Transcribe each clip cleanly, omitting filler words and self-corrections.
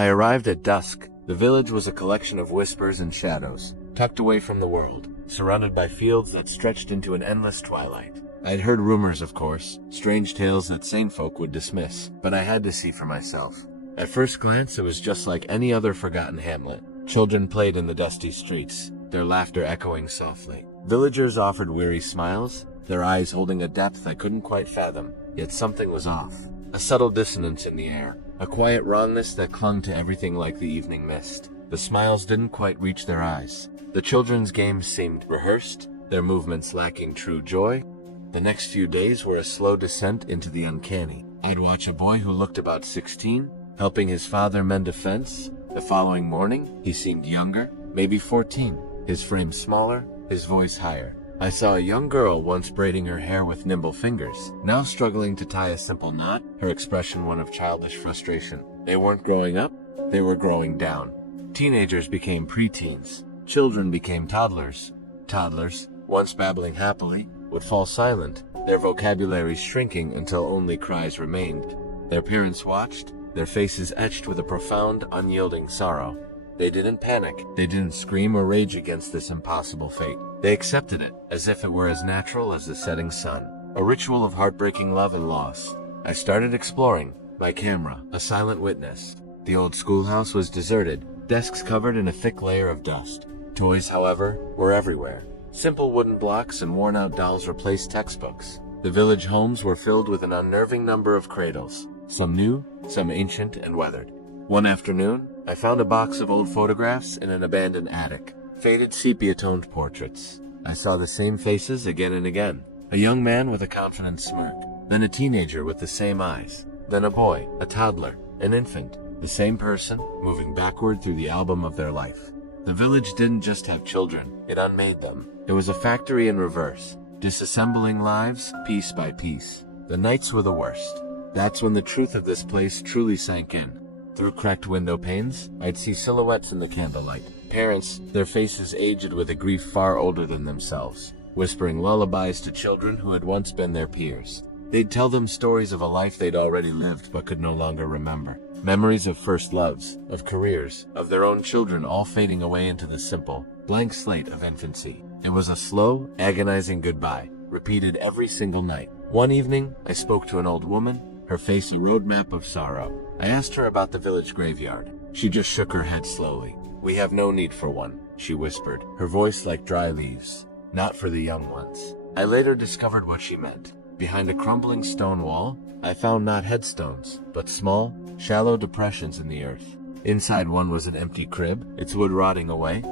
I arrived at dusk. The village was a collection of whispers and shadows, tucked away from the world, surrounded by fields that stretched into an endless twilight. I'd heard rumors, of course, strange tales that sane folk would dismiss, but I had to see for myself. At first glance, it was just like any other forgotten hamlet. Children played in the dusty streets, their laughter echoing softly. Villagers offered weary smiles, their eyes holding a depth I couldn't quite fathom, yet something was off. A subtle dissonance in the air, a quiet wrongness that clung to everything like the evening mist. The smiles didn't quite reach their eyes. The children's games seemed rehearsed, their movements lacking true joy. The next few days were a slow descent into the uncanny. I'd watch a boy who looked about 16, helping his father mend a fence. The following morning, he seemed younger, maybe 14, his frame smaller, his voice higher. I saw a young girl once braiding her hair with nimble fingers, now struggling to tie a simple knot, her expression one of childish frustration. They weren't growing up, they were growing down. Teenagers became preteens. Children became toddlers. Toddlers, once babbling happily, would fall silent, their vocabulary shrinking until only cries remained. Their parents watched, their faces etched with a profound, unyielding sorrow. They didn't panic, they didn't scream or rage against this impossible fate. They accepted it, as if it were as natural as the setting sun. A ritual of heartbreaking love and loss. I started exploring, my camera, a silent witness. The old schoolhouse was deserted, desks covered in a thick layer of dust. Toys, however, were everywhere. Simple wooden blocks and worn-out dolls replaced textbooks. The village homes were filled with an unnerving number of cradles, some new, some ancient and weathered. One afternoon, I found a box of old photographs in an abandoned attic, faded sepia-toned portraits. I saw the same faces again and again. A young man with a confident smirk, then a teenager with the same eyes, then a boy, a toddler, an infant, the same person, moving backward through the album of their life. The village didn't just have children, it unmade them. It was a factory in reverse, disassembling lives piece by piece. The nights were the worst. That's when the truth of this place truly sank in. Through cracked window panes, I'd see silhouettes in the candlelight. Parents, their faces aged with a grief far older than themselves, whispering lullabies to children who had once been their peers. They'd tell them stories of a life they'd already lived but could no longer remember. Memories of first loves, of careers, of their own children all fading away into the simple, blank slate of infancy. It was a slow, agonizing goodbye, repeated every single night. One evening, I spoke to an old woman, her face a roadmap of sorrow. I asked her about the village graveyard. She just shook her head slowly. "We have no need for one," she whispered, her voice like dry leaves. "Not for the young ones." I later discovered what she meant. Behind a crumbling stone wall, I found not headstones, but small, shallow depressions in the earth. Inside one was an empty crib, its wood rotting away.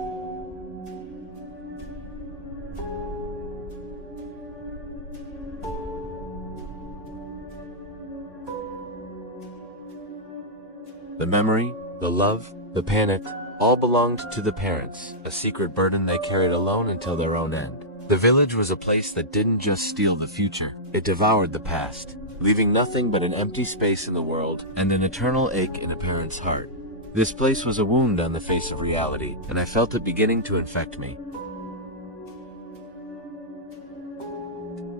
The memory, the love, the panic, all belonged to the parents, a secret burden they carried alone until their own end. The village was a place that didn't just steal the future, it devoured the past, leaving nothing but an empty space in the world and an eternal ache in a parent's heart. This place was a wound on the face of reality, and I felt it beginning to infect me.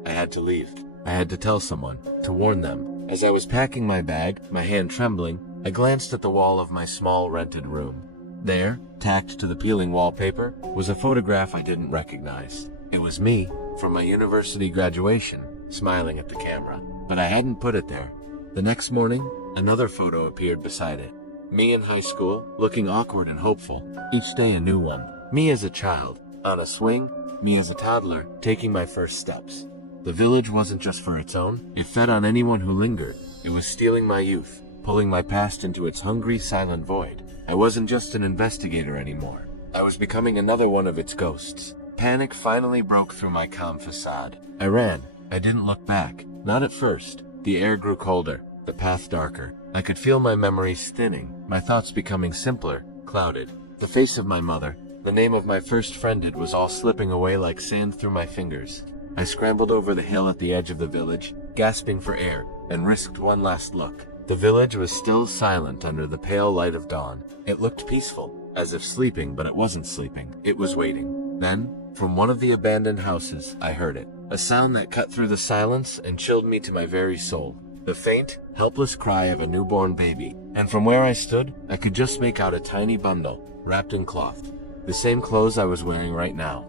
I had to leave. I had to tell someone, to warn them. As I was packing my bag, my hand trembling, I glanced at the wall of my small rented room. There, tacked to the peeling wallpaper, was a photograph I didn't recognize. It was me, from my university graduation, smiling at the camera. But I hadn't put it there. The next morning, another photo appeared beside it. Me in high school, looking awkward and hopeful. Each day a new one. Me as a child, on a swing. Me as a toddler, taking my first steps. The village wasn't just for its own. It fed on anyone who lingered. It was stealing my youth, pulling my past into its hungry, silent void. I wasn't just an investigator anymore. I was becoming another one of its ghosts. Panic finally broke through my calm facade. I ran. I didn't look back. Not at first. The air grew colder, the path darker. I could feel my memories thinning, my thoughts becoming simpler, clouded. The face of my mother, the name of my first friend, it was all slipping away like sand through my fingers. I scrambled over the hill at the edge of the village, gasping for air, and risked one last look. The village was still silent under the pale light of dawn. It looked peaceful, as if sleeping, but it wasn't sleeping. It was waiting. Then, from one of the abandoned houses, I heard it. A sound that cut through the silence and chilled me to my very soul. the faint, helpless cry of a newborn baby, and from where I stood, I could just make out a tiny bundle, wrapped in cloth. The same clothes I was wearing right now.